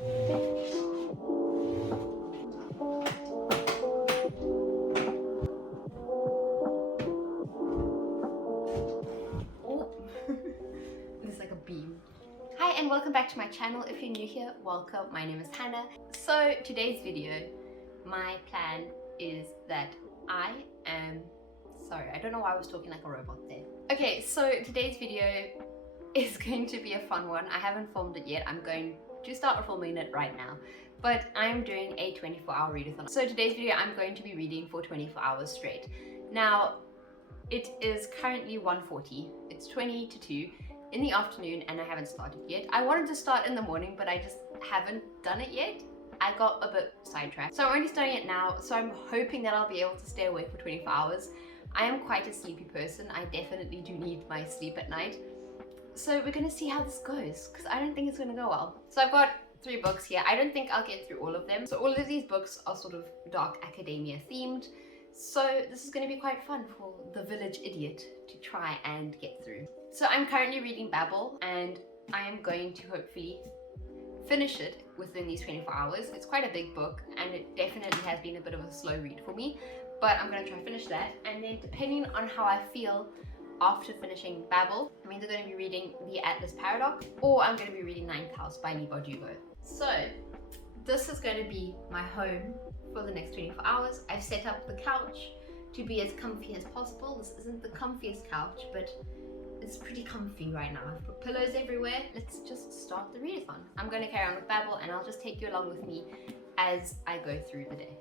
There's like a beam. Hi and welcome back to my channel. If you're new here, welcome. My name is Hannah. So today's video, my plan is that I don't know why I was talking like a robot there. Okay, so today's video is going to be a fun one. I haven't filmed it yet. I'm going to start filming it right now. But I'm doing a 24-hour readathon. So today's video, I'm going to be reading for 24 hours straight. Now, it is currently 1:40. It's 20 to 2 in the afternoon and I haven't started yet. I wanted to start in the morning, but I just haven't done it yet. I got a bit sidetracked. So I'm only starting it now, so I'm hoping that I'll be able to stay awake for 24 hours. I am quite a sleepy person. I definitely do need my sleep at night. So we're gonna see how this goes, because I don't think it's gonna go well. So I've got 3 books here. I don't think I'll get through all of them. So all of these books are sort of dark academia themed. So this is going to be quite fun for the village idiot to try and get through. So I'm currently reading Babel and I am going to hopefully finish it within these 24 hours. It's quite a big book and it definitely has been a bit of a slow read for me, but I'm going to try and finish that. And then depending on how I feel after finishing Babel, I'm either going to be reading The Atlas Paradox or I'm going to be reading Ninth House by Leigh Bardugo. So this is going to be my home for the next 24 hours. I've set up the couch to be as comfy as possible. This isn't the comfiest couch, but it's pretty comfy right now. I've put pillows everywhere. Let's just start the readathon. I'm going to carry on with Babel and I'll just take you along with me as I go through the day.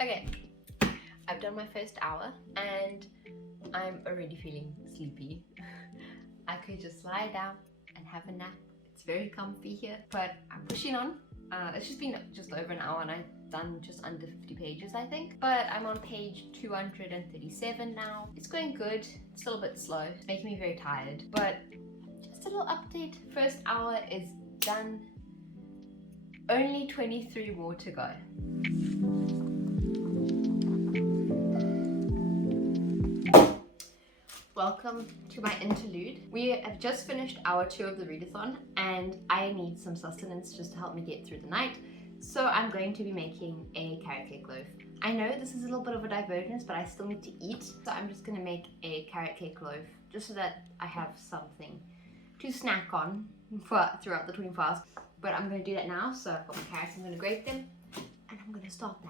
Okay, I've done my first hour and I'm already feeling sleepy. I could just lie down and have a nap. It's very comfy here, but I'm pushing on. It's just been just over an hour and I've done just under 50 pages, I think. But I'm on page 237 now. It's going good. It's still a bit slow. It's making me very tired, but just a little update. First hour is done. Only 23 more to go. Welcome to my interlude. We have just finished hour 2 of the readathon and I need some sustenance just to help me get through the night. So I'm going to be making a carrot cake loaf. I know this is a little bit of a divergence, but I still need to eat. So I'm just going to make a carrot cake loaf just so that I have something to snack on throughout the 24 hours. But I'm going to do that now. So I've got my carrots, I'm going to grate them and I'm going to start that.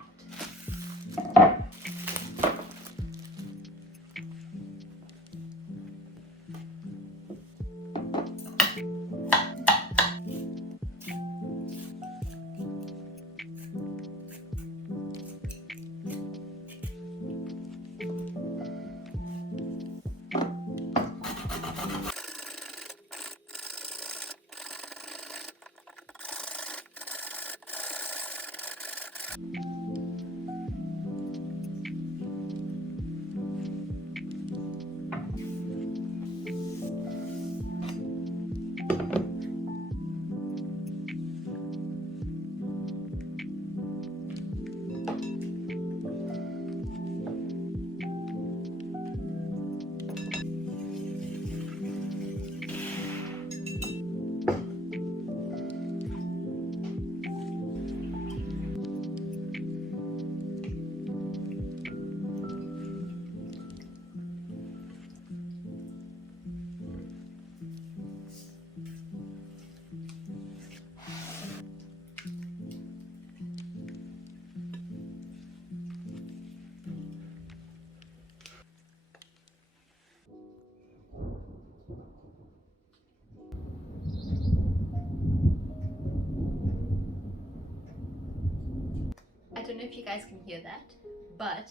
you guys can hear that, but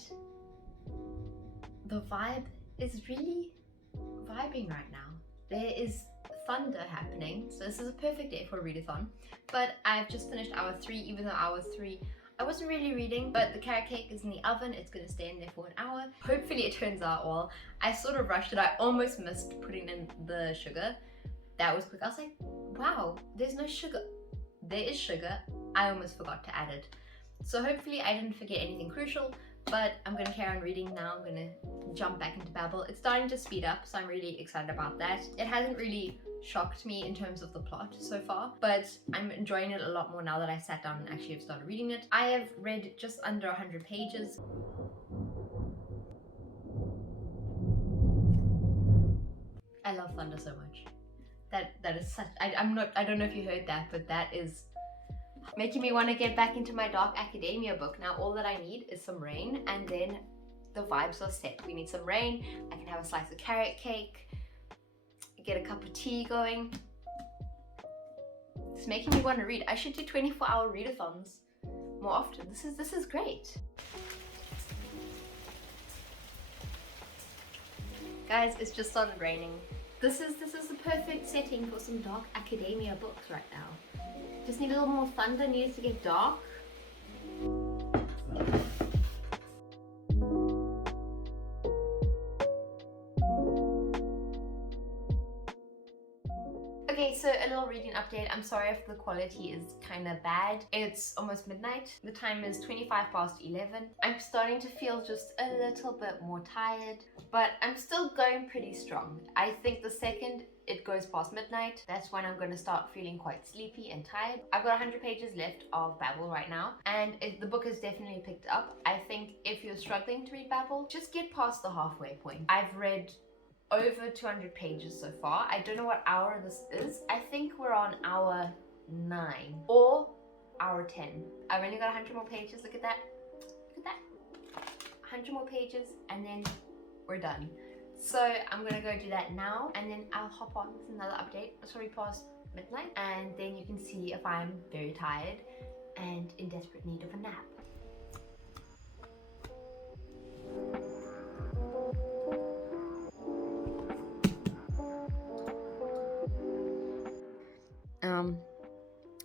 the vibe is really vibing right now. There is thunder happening, so this is a perfect day for a readathon. But I've just finished hour 3, even though hour 3 I wasn't really reading, but the carrot cake is in the oven. It's going to stay in there for an hour. Hopefully it turns out well. I sort of rushed it. I almost missed putting in the sugar. That was quick. I was like, wow, there's no sugar. There is sugar. I almost forgot to add it. So hopefully I didn't forget anything crucial, but I'm going to carry on reading now. I'm going to jump back into Babel. It's starting to speed up, so I'm really excited about that. It hasn't really shocked me in terms of the plot so far, but I'm enjoying it a lot more now that I sat down and actually have started reading it. I have read just under 100 pages. I love thunder so much. That is such, I don't know if you heard that, but that is making me want to get back into my dark academia book. Now all that I need is some rain, and then the vibes are set. We need some rain. I can have a slice of carrot cake, get a cup of tea going. It's making me want to read. I should do 24-hour readathons more often. This is great. Guys, it's just started raining. This is the perfect setting for some dark academia books right now. Just need a little more thunder, needs to get dark. Okay, so a little reading update. I'm sorry if the quality is kind of bad. It's almost midnight. The time is 11:25. I'm starting to feel just a little bit more tired, but I'm still going pretty strong. I think the second it goes past midnight, that's when I'm going to start feeling quite sleepy and tired. I've got 100 pages left of Babel right now, and the book has definitely picked up. I think if you're struggling to read Babel, just get past the halfway point. I've read over 200 pages so far. I don't know what hour this is. I think we're on hour 9 or hour 10. I've only got 100 more pages. Look at that. Look at that. 100 more pages and then we're done. So I'm gonna go do that now, and then I'll hop on with another update. It's already past midnight, and then you can see if I'm very tired and in desperate need of a nap.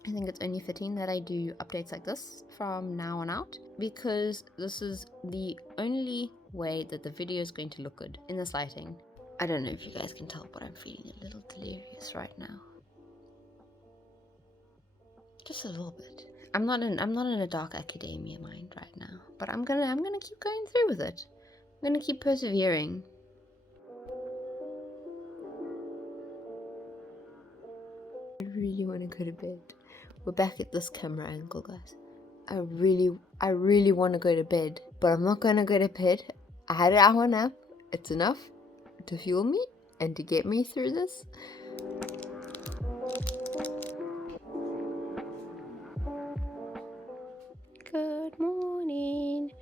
I think it's only fitting that I do updates like this from now on out, because this is the only way that the video is going to look good in this lighting. I don't know if you guys can tell, but I'm feeling a little delirious right now. Just a little bit. I'm not in a dark academia mind right now, but I'm gonna keep going through with it. I'm gonna keep persevering. I really want to go to bed. We're back at this camera angle, guys. I really want to go to bed, but I'm not gonna go to bed. I had an hour nap. It's enough to fuel me and to get me through this. Good morning.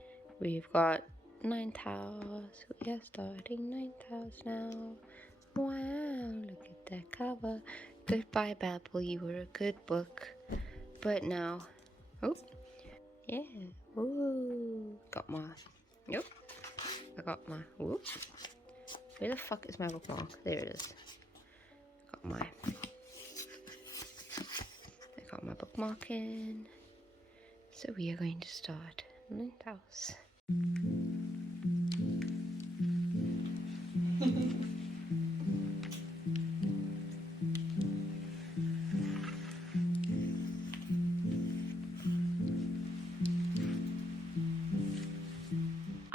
We've got 9th house. We are starting 9th house now. Wow, look at that cover. Goodbye, Babel. You were a good book. But now, oh, yeah. Ooh, got my, nope. I got my, whoop. Where the fuck is my bookmark? There it is. I got my bookmark in. So we are going to start 9th house.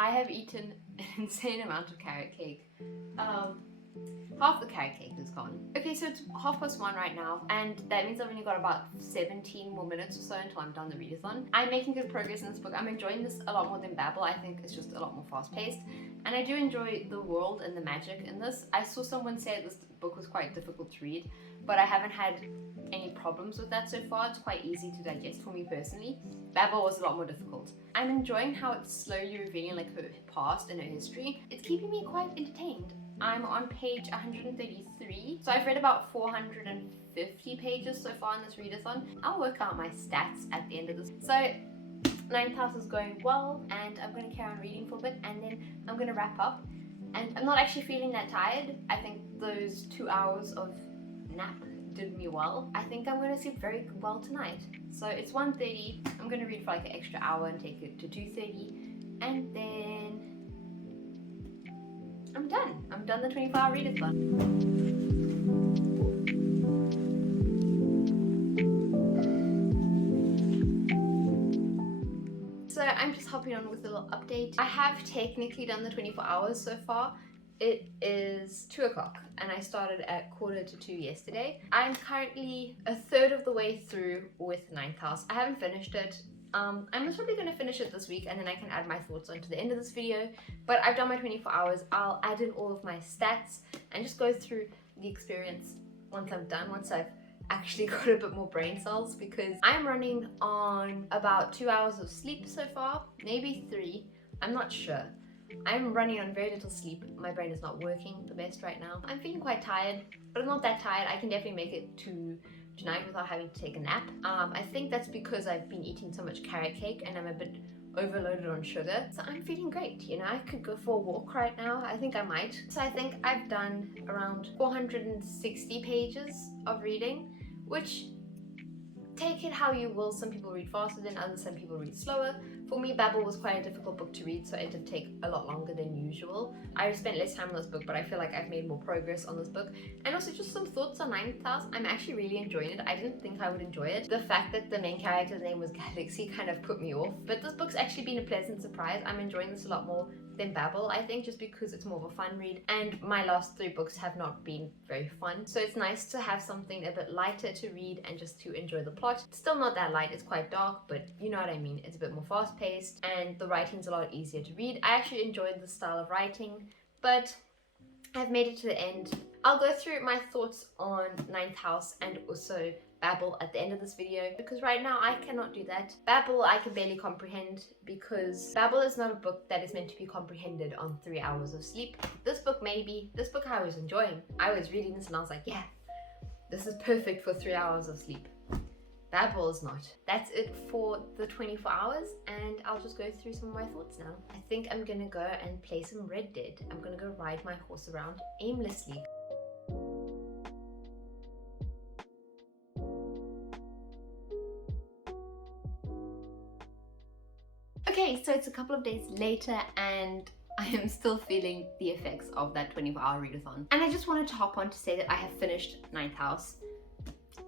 I have eaten an insane amount of carrot cake. Half the carrot cake is gone. Okay, so it's 1:30 right now, and that means I've only got about 17 more minutes or so until I'm done the readathon. I'm making good progress in this book. I'm enjoying this a lot more than Babel. I think it's just a lot more fast-paced, and I do enjoy the world and the magic in this. I saw someone say this book was quite difficult to read, but I haven't had any problems with that so far. It's quite easy to digest for me personally. Babel was a lot more difficult. I'm enjoying how it's slowly revealing like her past and her history. It's keeping me quite entertained. I'm on page 133, so I've read about 450 pages so far in this readathon. I'll work out my stats at the end of this. So Ninth house is going well, and I'm going to carry on reading for a bit, and then I'm going to wrap up. And I'm not actually feeling that tired. I think those 2 hours of nap did me well. I think I'm going to sleep very well tonight. So it's 1:30. I'm going to read for like an extra hour and take it to 2:30, and then I'm done. I'm done the 24-hour readathon. So I'm just hopping on with a little update. I have technically done the 24 hours so far. It is 2 o'clock and I started at 1:45 yesterday. I'm currently a third of the way through with Ninth House. I haven't finished it. I'm most probably going to finish it this week, and then I can add my thoughts onto the end of this video. But I've done my 24 hours. I'll add in all of my stats and just go through the experience once I'm done, once I've actually got a bit more brain cells, because I'm running on about 2 hours of sleep so far, maybe 3, I'm not sure. I'm running on very little sleep. My brain is not working the best right now. I'm feeling quite tired, but I'm not that tired. I can definitely make it to tonight without having to take a nap. I think that's because I've been eating so much carrot cake and I'm a bit overloaded on sugar. So I'm feeling great, you know. I could go for a walk right now. I think I might. So I think I've done around 460 pages of reading, which, take it how you will. Some people read faster than others, some people read slower. For me, Babel was quite a difficult book to read, so it did take a lot longer than usual. I spent less time on this book, but I feel like I've made more progress on this book. And also just some thoughts on Ninth House. I'm actually really enjoying it. I didn't think I would enjoy it. The fact that the main character's name was Galaxy kind of put me off, but this book's actually been a pleasant surprise. I'm enjoying this a lot more than Babel, I think, just because it's more of a fun read, and my last 3 books have not been very fun. So it's nice to have something a bit lighter to read and just to enjoy the plot. It's still not that light, it's quite dark, but you know what I mean. It's a bit more fast-paced and the writing's a lot easier to read. I actually enjoyed the style of writing, but I've made it to the end. I'll go through my thoughts on Ninth House and also Babel at the end of this video, because right now I cannot do that. Babel I can barely comprehend, because Babel is not a book that is meant to be comprehended on 3 hours of sleep. This book maybe. This book I was enjoying. I was reading this and I was like, yeah, this is perfect for 3 hours of sleep. Babel is not. That's it for the 24 hours, and I'll just go through some of my thoughts now. I think I'm gonna go and play some Red Dead. I'm gonna go ride my horse around aimlessly. Okay, so it's a couple of days later and I am still feeling the effects of that 24-hour readathon. And I just wanted to hop on to say that I have finished Ninth House.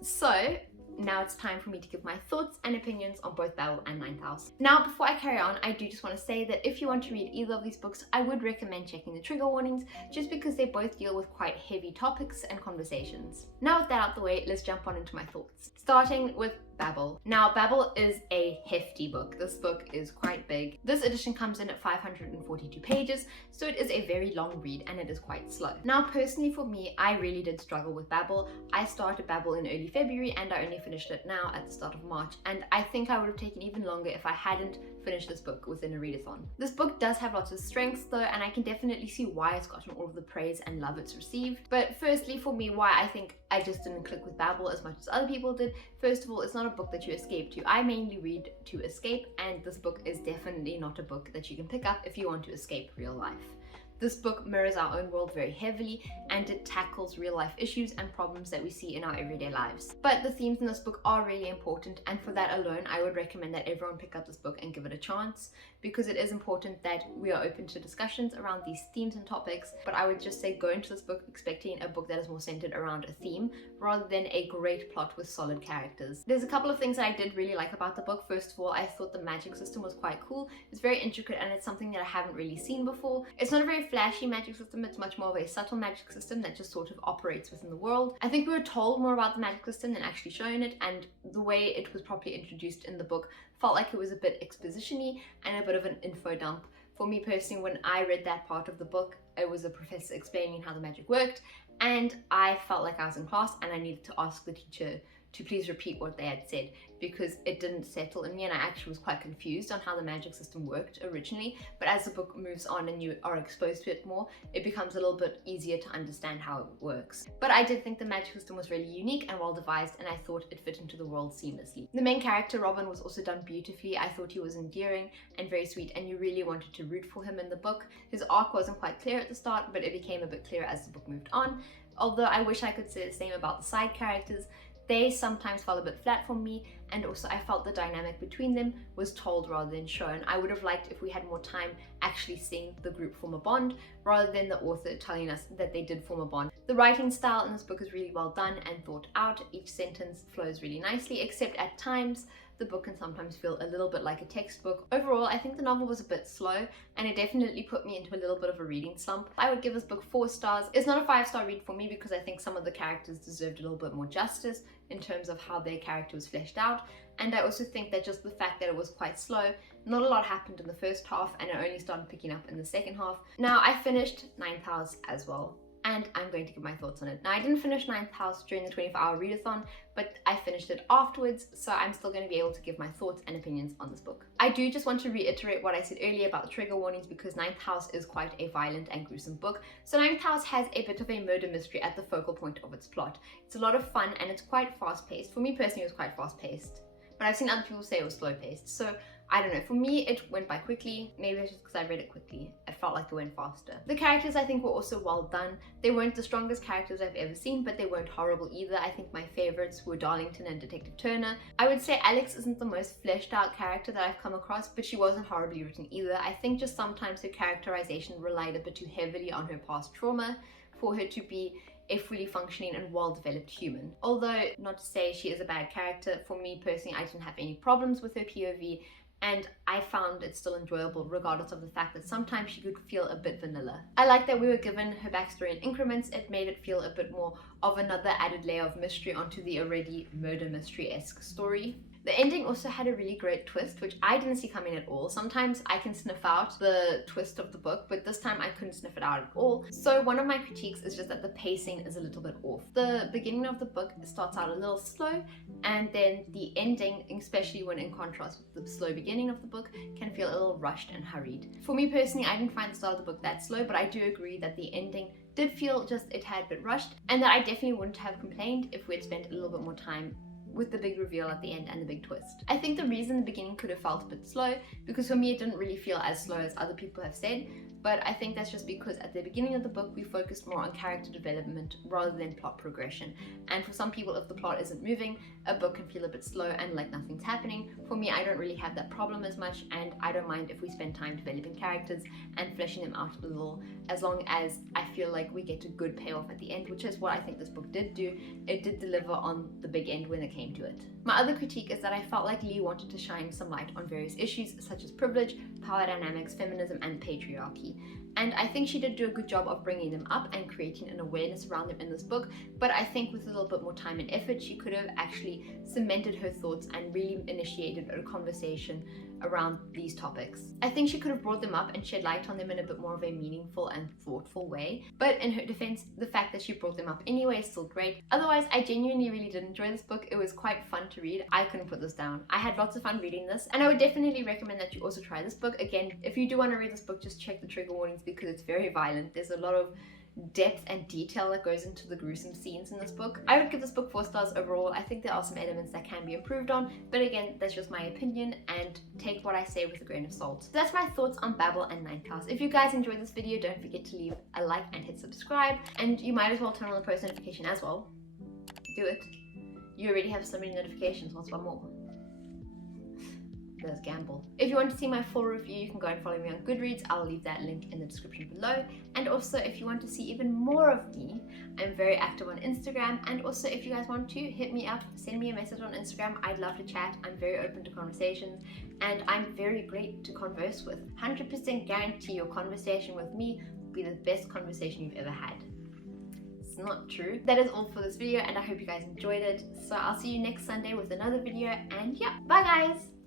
So now it's time for me to give my thoughts and opinions on both Babel and Ninth House. Now, before I carry on, I do just want to say that if you want to read either of these books, I would recommend checking the trigger warnings, just because they both deal with quite heavy topics and conversations. Now with that out the way, let's jump on into my thoughts. Starting with Babel. Now, Babel is a hefty book. This book is quite big. This edition comes in at 542 pages, so it is a very long read and it is quite slow. Now, personally for me, I really did struggle with Babel. I started Babel in early February and I only finished it now at the start of March, and I think I would have taken even longer if I hadn't finished this book within a readathon. This book does have lots of strengths though, and I can definitely see why it's gotten all of the praise and love it's received. But firstly, for me, why I think I just didn't click with Babel as much as other people did. First of all, it's not a book that you escape to. I mainly read to escape, and this book is definitely not a book that you can pick up if you want to escape real life. This book mirrors our own world very heavily, and it tackles real life issues and problems that we see in our everyday lives. But the themes in this book are really important, and for that alone, I would recommend that everyone pick up this book and give it a chance, because it is important that we are open to discussions around these themes and topics. But I would just say go into this book expecting a book that is more centered around a theme rather than a great plot with solid characters. There's a couple of things that I did really like about the book. First of all, I thought the magic system was quite cool. It's very intricate and it's something that I haven't really seen before. It's not a very flashy magic system, it's much more of a subtle magic system that just sort of operates within the world. I think we were told more about the magic system than actually shown it, and the way it was properly introduced in the book felt like it was a bit exposition-y and a bit of an info dump. For me personally, when I read that part of the book, it was a professor explaining how the magic worked, and I felt like I was in class and I needed to ask the teacher to please repeat what they had said, because it didn't settle in me and I actually was quite confused on how the magic system worked originally. But as the book moves on and you are exposed to it more, it becomes a little bit easier to understand how it works. But I did think the magic system was really unique and well devised, and I thought it fit into the world seamlessly. The main character, Robin, was also done beautifully. I thought he was endearing and very sweet, and you really wanted to root for him in the book. His arc wasn't quite clear at the start, but it became a bit clearer as the book moved on. Although I wish I could say the same about the side characters. They sometimes fell a bit flat for me, and also I felt the dynamic between them was told rather than shown. I would have liked if we had more time actually seeing the group form a bond, rather than the author telling us that they did form a bond. The writing style in this book is really well done and thought out. Each sentence flows really nicely, except at times the book can sometimes feel a little bit like a textbook. Overall, I think the novel was a bit slow, and it definitely put me into a little bit of a reading slump. I would give this book 4 stars. It's not a 5-star read for me because I think some of the characters deserved a little bit more justice in terms of how their character was fleshed out, and I also think that just the fact that it was quite slow, not a lot happened in the first half and it only started picking up in the second half. Now, I finished Ninth House as well, and I'm going to give my thoughts on it. Now, I didn't finish Ninth House during the 24-hour readathon, but I finished it afterwards, so I'm still going to be able to give my thoughts and opinions on this book. I do just want to reiterate what I said earlier about the trigger warnings, because Ninth House is quite a violent and gruesome book. So Ninth House has a bit of a murder mystery at the focal point of its plot. It's a lot of fun and it's quite fast-paced. For me personally, it was quite fast-paced, but I've seen other people say it was slow-paced. So I don't know, for me it went by quickly. Maybe it's just because I read it quickly. It felt like it went faster. The characters I think were also well done. They weren't the strongest characters I've ever seen, but they weren't horrible either. I think my favorites were Darlington and Detective Turner. I would say Alex isn't the most fleshed out character that I've come across, but she wasn't horribly written either. I think just sometimes her characterization relied a bit too heavily on her past trauma for her to be a fully functioning and well-developed human. Although, not to say she is a bad character, for me personally, I didn't have any problems with her POV, and I found it still enjoyable regardless of the fact that sometimes she could feel a bit vanilla. I like that we were given her backstory in increments. It made it feel a bit more of another added layer of mystery onto the already murder mystery-esque story. The ending also had a really great twist, which I didn't see coming at all. Sometimes I can sniff out the twist of the book, but this time I couldn't sniff it out at all. So one of my critiques is just that the pacing is a little bit off. The beginning of the book starts out a little slow, and then the ending, especially when in contrast with the slow beginning of the book, can feel a little rushed and hurried. For me personally, I didn't find the start of the book that slow, but I do agree that the ending did feel just it had been rushed, and that I definitely wouldn't have complained if we had spent a little bit more time with the big reveal at the end and the big twist. I think the reason the beginning could have felt a bit slow, because for me it didn't really feel as slow as other people have said, but I think that's just because at the beginning of the book we focused more on character development rather than plot progression. And for some people, if the plot isn't moving, a book can feel a bit slow and like nothing's happening. For me, I don't really have that problem as much, and I don't mind if we spend time developing characters and fleshing them out a little, as long as I feel like we get a good payoff at the end, which is what I think this book did do. It did deliver on the big end when it came to it. My other critique is that I felt like Leigh wanted to shine some light on various issues such as privilege, power dynamics, feminism, and patriarchy. And I think she did do a good job of bringing them up and creating an awareness around them in this book, but I think with a little bit more time and effort, she could have actually cemented her thoughts and really initiated a conversation around these topics. I think she could have brought them up and shed light on them in a bit more of a meaningful and thoughtful way, but in her defense, the fact that she brought them up anyway is still great. Otherwise, I genuinely really did enjoy this book. It was quite fun to read. I couldn't put this down. I had lots of fun reading this, and I would definitely recommend that you also try this book. Again, if you do want to read this book, just check the trigger warnings because it's very violent. There's a lot of depth and detail that goes into the gruesome scenes in this book. I would give this book 4 stars overall. I think there are some elements that can be improved on, but again, that's just my opinion, and take what I say with a grain of salt. So that's my thoughts on Babel and Ninth House. If you guys enjoyed this video, don't forget to leave a like and hit subscribe, and you might as well turn on the post notification as well. Do it. You already have so many notifications, what's one more? There's gamble. If you want to see my full review, you can go and follow me on Goodreads. I'll leave that link in the description below. And also, if you want to see even more of me, I'm very active on Instagram. And also, if you guys want to, hit me up, send me a message on Instagram. I'd love to chat. I'm very open to conversations, and I'm very great to converse with. 100% guarantee your conversation with me will be the best conversation you've ever had. It's not true. That is all for this video, and I hope you guys enjoyed it. So I'll see you next Sunday with another video, and yeah, bye guys!